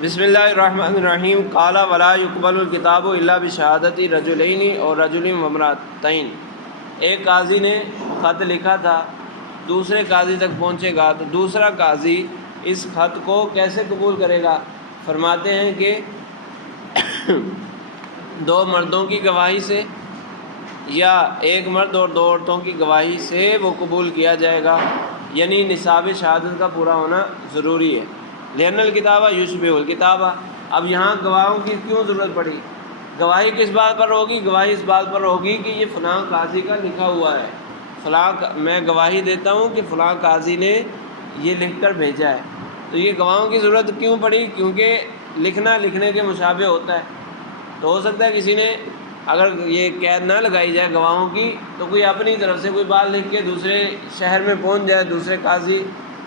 بسم اللہ الرحمن الرحیم۔ قال ولا يقبل الکتاب الا بشہادت رجلین اور رجل وامرأتین۔ ایک قاضی نے خط لکھا تھا، دوسرے قاضی تک پہنچے گا تو دوسرا قاضی اس خط کو کیسے قبول کرے گا؟ فرماتے ہیں کہ دو مردوں کی گواہی سے یا ایک مرد اور دو عورتوں کی گواہی سے وہ قبول کیا جائے گا، یعنی نصاب شہادت کا پورا ہونا ضروری ہے۔ لأن الکتابہ یشبہ الکتابہ۔ اب یہاں گواہوں کی کیوں ضرورت پڑی؟ گواہی کس بات پر ہوگی؟ گواہی اس بات پر ہوگی کہ یہ فلاں قاضی کا لکھا ہوا ہے، میں گواہی دیتا ہوں کہ فلاں قاضی نے یہ لکھ کر بھیجا ہے۔ تو یہ گواہوں کی ضرورت کیوں پڑی؟ کیونکہ لکھنا لکھنے کے مشابہ ہوتا ہے۔ تو ہو سکتا ہے کسی نے اگر یہ قید نہ لگائی جائے گواہوں کی تو کوئی اپنی طرف سے کوئی بات لکھ کے دوسرے شہر میں پہنچ جائے، دوسرے قاضی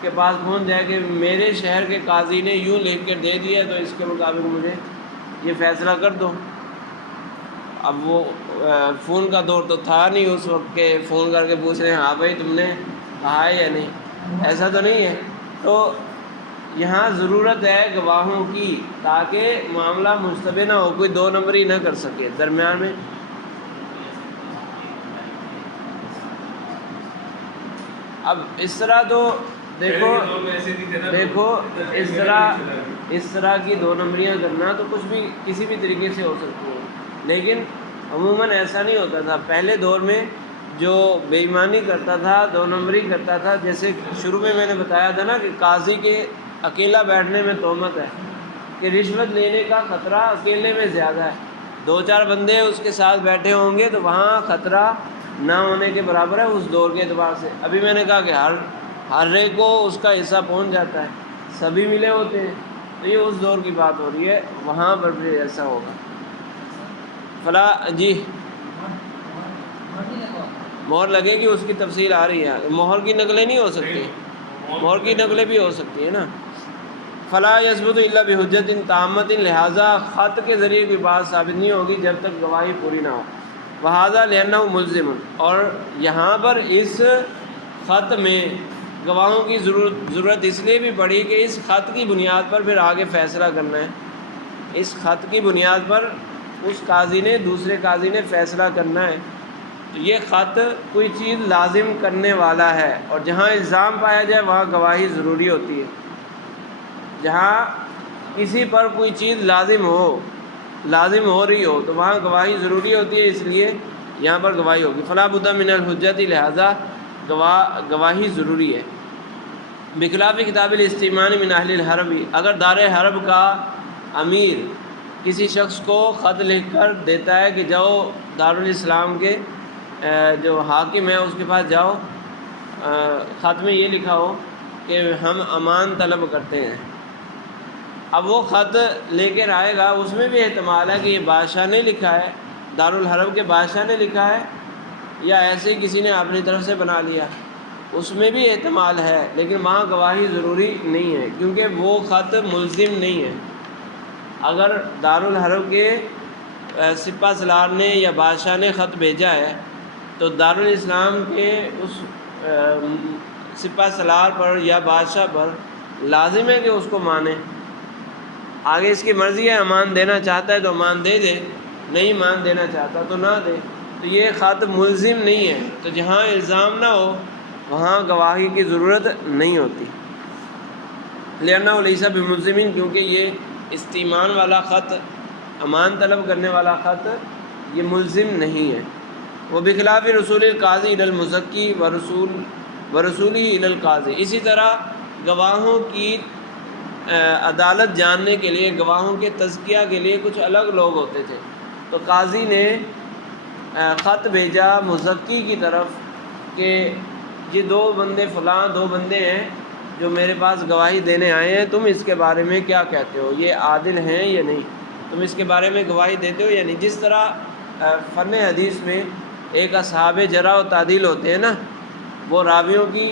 کے پاس پہنچ جائے کہ میرے شہر کے قاضی نے یوں لکھ کر دے دیا ہے تو اس کے مطابق مجھے یہ فیصلہ کر دو۔ اب وہ فون کا دور تو تھا نہیں اس وقت کہ فون کر کے پوچھ رہے ہیں ہاں بھائی تم نے کہا ہے یا نہیں، ایسا تو نہیں ہے۔ تو یہاں ضرورت ہے گواہوں کی تاکہ معاملہ مشتبہ نہ ہو، کوئی دو نمبری نہ کر سکے درمیان میں۔ اب اس طرح تو دیکھو اس طرح کی دو نمبریاں کرنا تو کچھ بھی کسی بھی طریقے سے ہو سکتی ہیں، لیکن عموماً ایسا نہیں ہوتا تھا۔ پہلے دور میں جو بے ایمانی کرتا تھا، دو نمبری کرتا تھا، جیسے شروع میں نے بتایا تھا نا کہ قاضی کے اکیلا بیٹھنے میں تہمت ہے کہ رشوت لینے کا خطرہ اکیلے میں زیادہ ہے۔ دو چار بندے اس کے ساتھ بیٹھے ہوں گے تو وہاں خطرہ نہ ہونے کے برابر ہے اس دور کے اعتبار سے۔ ابھی میں نے کہا کہ ہر ایک کو اس کا حصہ پہنچ جاتا ہے، سبھی ملے ہوتے ہیں، تو یہ اس دور کی بات ہو رہی ہے، وہاں پر بھی ایسا ہوگا۔ فلا جی مہر لگے گی، اس کی تفصیل آ رہی ہے۔ مہر کی نقلیں نہیں ہو سکتی، مہر کی نقلیں بھی ہو سکتی ہیں نا۔ فلا یثبت الا بحجت تامۃ، لہٰذا خط کے ذریعے کوئی بات ثابت نہیں ہوگی جب تک گواہی پوری نہ ہو۔ وہذا لأنہ ملزم، اور یہاں پر اس خط میں گواہوں کی ضرورت اس لیے بھی پڑی کہ اس خط کی بنیاد پر پھر آگے فیصلہ کرنا ہے۔ اس خط کی بنیاد پر اس قاضی نے دوسرے قاضی نے فیصلہ کرنا ہے، تو یہ خط کوئی چیز لازم کرنے والا ہے، اور جہاں الزام پایا جائے وہاں گواہی ضروری ہوتی ہے۔ جہاں کسی پر کوئی چیز لازم ہو رہی ہو تو وہاں گواہی ضروری ہوتی ہے، اس لیے یہاں پر گواہی ہوگی۔ فلا بد من الحجت، لہذا گواہی ضروری ہے۔ بخلاف کتاب الاستئمان من اہل الحرب، اگر دار حرب کا امیر کسی شخص کو خط لکھ کر دیتا ہے کہ جاؤ دارالاسلام کے جو حاکم ہے اس کے پاس جاؤ، خط میں یہ لکھا ہو کہ ہم امان طلب کرتے ہیں، اب وہ خط لے کر آئے گا، اس میں بھی احتمال ہے کہ یہ بادشاہ نے لکھا ہے، دارالحرب کے بادشاہ نے لکھا ہے، یا ایسے ہی کسی نے اپنی طرف سے بنا لیا، اس میں بھی احتمال ہے، لیکن وہاں گواہی ضروری نہیں ہے کیونکہ وہ خط ملزم نہیں ہے۔ اگر دارالحرب کے سپہ سالار نے یا بادشاہ نے خط بھیجا ہے تو دارالاسلام کے اس سپہ سالار پر یا بادشاہ پر لازم ہے کہ اس کو مانے۔ آگے اس کی مرضی ہے، امان دینا چاہتا ہے تو امان دے دے، نہیں مان دینا چاہتا تو نہ دے، تو یہ خط ملزم نہیں ہے۔ تو جہاں الزام نہ ہو وہاں گواہی کی ضرورت نہیں ہوتی۔ لأنہ لیس بملزم، کیونکہ یہ استئمان والا خط، امان طلب کرنے والا خط، یہ ملزم نہیں ہے۔ وبخلاف رسول القاضی الی المزکی ورسولہ الی القاضی، اسی طرح گواہوں کی عدالت جاننے کے لیے، گواہوں کے تزکیہ کے لیے کچھ الگ لوگ ہوتے تھے، تو قاضی نے خط بھیجا مزکی کی طرف کہ یہ فلاں دو بندے ہیں جو میرے پاس گواہی دینے آئے ہیں، تم اس کے بارے میں کیا کہتے ہو، یہ عادل ہیں یا نہیں، تم اس کے بارے میں گواہی دیتے ہو یا نہیں۔ جس طرح فن حدیث میں ایک اصحاب جرح و تعدیل ہوتے ہیں نا، وہ راویوں کی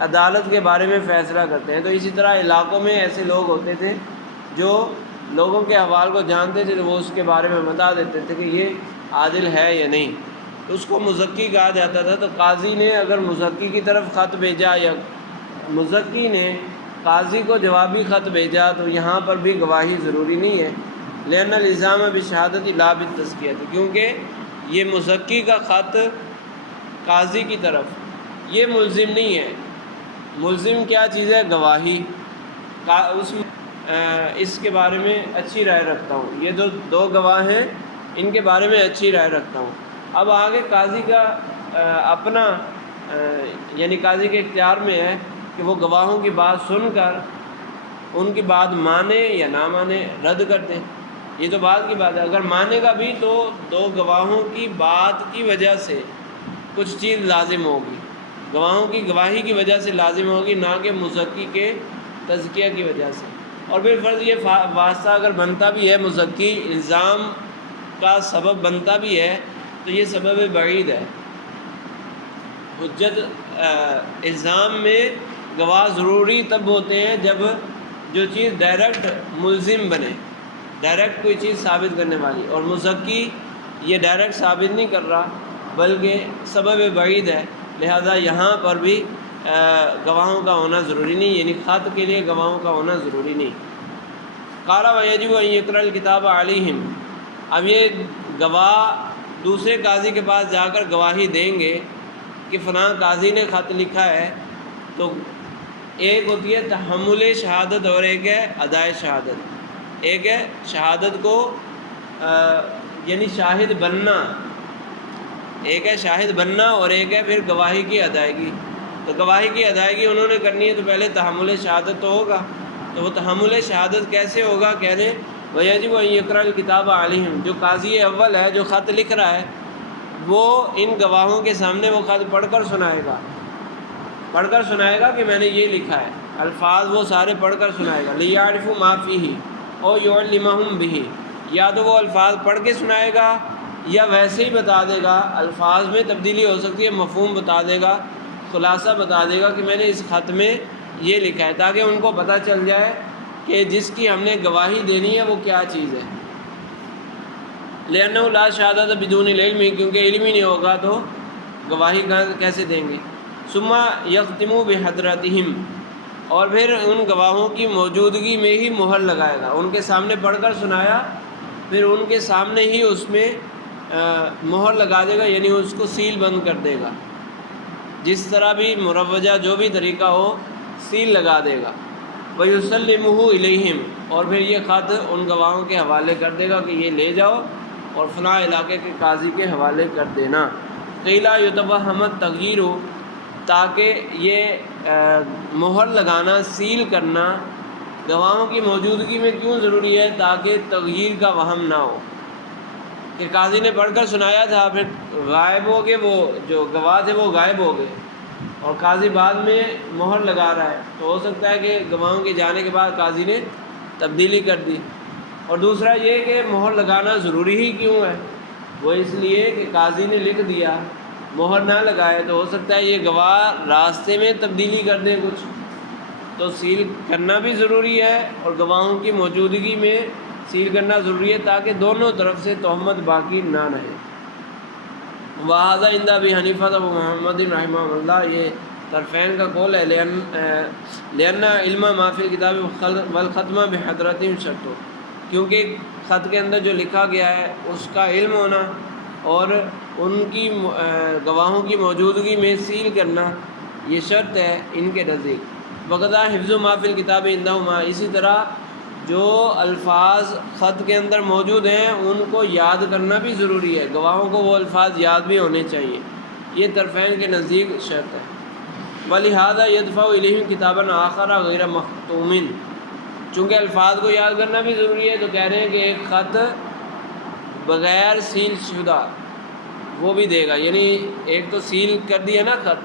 عدالت کے بارے میں فیصلہ کرتے ہیں، تو اسی طرح علاقوں میں ایسے لوگ ہوتے تھے جو لوگوں کے احوال کو جانتے تھے، تو وہ اس کے بارے میں بتا دیتے تھے کہ یہ عادل ہے یا نہیں، تو اس کو مزکی کہا جاتا تھا۔ تو قاضی نے اگر مزکی کی طرف خط بھیجا یا مزکی نے قاضی کو جوابی خط بھیجا تو یہاں پر بھی گواہی ضروری نہیں ہے، لأن الالزام بشہادت لا بالتزکیۃ، کیونکہ یہ مزکی کا خط قاضی کی طرف یہ ملزم نہیں ہے۔ ملزم کیا چیز ہے؟ گواہی۔ اس کے بارے میں اچھی رائے رکھتا ہوں، یہ دو گواہ ہیں، ان کے بارے میں اچھی رائے رکھتا ہوں۔ اب آگے قاضی کا اپنا یعنی قاضی کے اختیار میں ہے کہ وہ گواہوں کی بات سن کر ان کی بات مانے یا نہ مانے، رد کر دیں، یہ تو بات کی بات ہے۔ اگر مانے گا بھی تو دو گواہوں کی بات کی وجہ سے کچھ چیز لازم ہوگی، گواہوں کی گواہی کی وجہ سے لازم ہوگی، نہ کہ مزکی کے تزکیہ کی وجہ سے۔ اور پھر فرض یہ واسطہ اگر بنتا بھی ہے، مزکی الزام کا سبب بنتا بھی ہے تو یہ سبب بعید ہے۔ حجت الزام میں گواہ ضروری تب ہوتے ہیں جب جو چیز ڈائریکٹ ملزم بنے، ڈائریکٹ کوئی چیز ثابت کرنے والی، اور مزکی یہ ڈائریکٹ ثابت نہیں کر رہا بلکہ سبب بعید ہے، لہذا یہاں پر بھی گواہوں کا ہونا ضروری نہیں، یعنی خط کے لیے گواہوں کا ہونا ضروری نہیں۔ قال ویجب ان یقرأ الکتاب علیہم، اب یہ گواہ دوسرے قاضی کے پاس جا کر گواہی دیں گے کہ فلاں قاضی نے خط لکھا ہے، تو ایک ہوتی ہے تحمل شہادت اور ایک ہے ادائے شہادت۔ ایک ہے شہادت کو یعنی شاہد بننا، ایک ہے شاہد بننا اور ایک ہے پھر گواہی کی ادائیگی۔ تو گواہی کی ادائیگی انہوں نے کرنی ہے تو پہلے تحمل شہادت تو ہوگا، تو وہ تحمل شہادت کیسے ہوگا؟ کہہ رہے ویجب ان یقرأ الکتاب علیہم، جو قاضی اول ہے جو خط لکھ رہا ہے وہ ان گواہوں کے سامنے وہ خط پڑھ کر سنائے گا کہ میں نے یہ لکھا ہے، الفاظ وہ سارے پڑھ کر سنائے گا، لیعرفوا ما فیہ او یعلمہم بہ، یا تو وہ الفاظ پڑھ کے سنائے گا یا ویسے ہی بتا دے گا، الفاظ میں تبدیلی ہو سکتی ہے، مفہوم بتا دے گا، خلاصہ بتا دے گا کہ میں نے اس خط میں یہ لکھا ہے، تاکہ ان کو پتہ چل جائے کہ جس کی ہم نے گواہی دینی ہے وہ کیا چیز ہے۔ لأنہ لا شہادت بدون العلم، کیونکہ علم ہی نہیں ہوگا تو گواہی کیسے دیں گے۔ ثم یختم بحضرتہم، اور پھر ان گواہوں کی موجودگی میں ہی مہر لگائے گا، ان کے سامنے پڑھ کر سنایا پھر ان کے سامنے ہی اس میں مہر لگا دے گا، یعنی اس کو سیل بند کر دے گا، جس طرح بھی مروجہ جو بھی طریقہ ہو سیل لگا دے گا۔ وَيُسَلِّمُهُ إِلَيْهِمْ، اور پھر یہ خط ان گواہوں کے حوالے کر دے گا کہ یہ لے جاؤ اور فلاں علاقے کے قاضی کے حوالے کر دینا۔ قیلا یتوہم التغییر، تاکہ یہ مہر لگانا، سیل کرنا گواہوں کی موجودگی میں کیوں ضروری ہے؟ تاکہ تغییر کا وہم نہ ہو کہ قاضی نے پڑھ کر سنایا تھا پھر غائب ہو گئے، وہ جو گواہ تھے وہ غائب ہو گئے اور قاضی بعد میں مہر لگا رہا ہے، تو ہو سکتا ہے کہ گواہوں کے جانے کے بعد قاضی نے تبدیلی کر دی۔ اور دوسرا یہ کہ مہر لگانا ضروری ہی کیوں ہے؟ وہ اس لیے کہ قاضی نے لکھ دیا، مہر نہ لگائے تو ہو سکتا ہے یہ گواہ راستے میں تبدیلی کر دیں کچھ، تو سیل کرنا بھی ضروری ہے اور گواہوں کی موجودگی میں سیل کرنا ضروری ہے تاکہ دونوں طرف سے تہمت باقی نہ رہے۔ وَهَذَا عِنْدَ أَبِي حَنِیفَةَ وَمُحَمَّدٍ رحمہ اللہ، یہ طرفین کا قول ہے، لأن علم ما فی الکتاب والختم بحضرتہم شرط، کیونکہ خط کے اندر جو لکھا گیا ہے اس کا علم ہونا اور ان کی گواہوں کی موجودگی میں سیل کرنا یہ شرط ہے ان کے نزدیک۔ وقضا حفظ ما فی الکتاب عندہما، اسی طرح جو الفاظ خط کے اندر موجود ہیں ان کو یاد کرنا بھی ضروری ہے، گواہوں کو وہ الفاظ یاد بھی ہونے چاہیے، یہ طرفین کے نزدیک شرط ہے۔ وَلِهَذَا يَدْفَعُ إِلَيْهِمْ كِتَابًا آخَرَ غَيْرَ مَخْتُومٍ، چونکہ الفاظ کو یاد کرنا بھی ضروری ہے تو کہہ رہے ہیں کہ ایک خط بغیر سیل شدہ وہ بھی دے گا، یعنی ایک تو سیل کر دیا نا خط،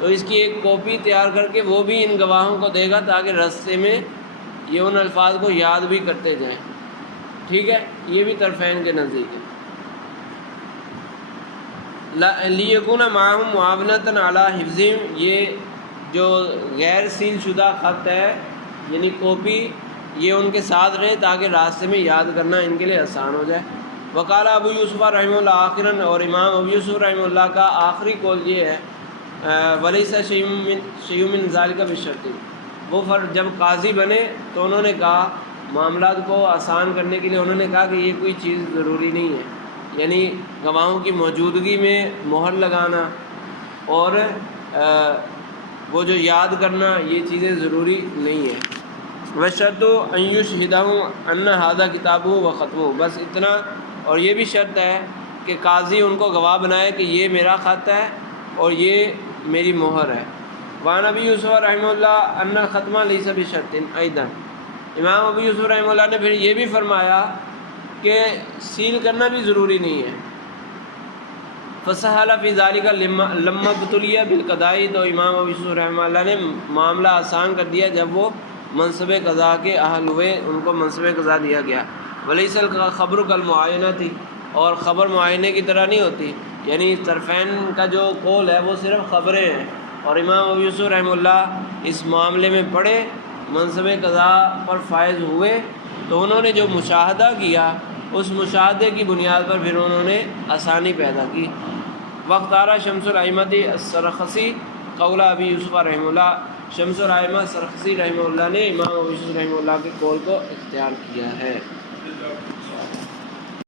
تو اس کی ایک کاپی تیار کر کے وہ بھی ان گواہوں کو دے گا تاکہ رستے میں یہ ان الفاظ کو یاد بھی کرتے جائیں، ٹھیک ہے، یہ بھی طرفین کے نزدیک ہے۔ لِيَكُونَ مَعَهُمْ مُعَاوَنَةً عَلَىٰ حِفْظِهِمْ، یہ جو غیر سیل شدہ خط ہے یعنی کاپی، یہ ان کے ساتھ رہے تاکہ راستے میں یاد کرنا ان کے لیے آسان ہو جائے۔ وقال ابو یوسف رحمہ اللہ آخراً، اور امام ابو یوسف رحمہ اللہ کا آخری قول یہ ہے، وَلَيْسَ شَيْءٌ مِّن ذَلِكَ بِالشَّرْطِ، وہ جب قاضی بنے تو انہوں نے کہا معاملات کو آسان کرنے کے لیے انہوں نے کہا کہ یہ کوئی چیز ضروری نہیں ہے، یعنی گواہوں کی موجودگی میں مہر لگانا اور وہ جو یاد کرنا یہ چیزیں ضروری نہیں ہیں۔ وشرط ان یشہدہم ان ھذا کتابہ و ختمہ، بس اتنا، اور یہ بھی شرط ہے کہ قاضی ان کو گواہ بنائے کہ یہ میرا خط ہے اور یہ میری مہر ہے۔ وعن ابی یوسف رحمہ اللہ ان الختم لیس بشرط ایضا، امام ابو یوسف رحمہ اللہ نے پھر یہ بھی فرمایا کہ سیل کرنا بھی ضروری نہیں ہے۔ فسہل فی ذلک لما ابتلی بالقضاء، تو امام ابو یوسف رحمہ اللہ نے معاملہ آسان کر دیا جب وہ منصب قضاء کے اہل ہوئے، ان کو منصب قضاء دیا گیا۔ ولیس الخبر کالمعاینہ تھی، اور خبر معائنے کی طرح نہیں ہوتی، یعنی طرفین کا جو قول ہے وہ صرف خبریں ہیں، اور امام ابو یوسف رحمہ اللہ اس معاملے میں پڑھے، منصب قضاء پر فائز ہوئے، تو انہوں نے جو مشاہدہ کیا اس مشاہدے کی بنیاد پر پھر انہوں نے آسانی پیدا کی۔ وختارہ شمس الائمۃ السرخسی قول ابی یوسف رحمہ اللہ، شمس الائمہ سرخسی رحمہ اللہ نے امام ابو یوسف رحمہ اللہ کے قول کو اختیار کیا ہے۔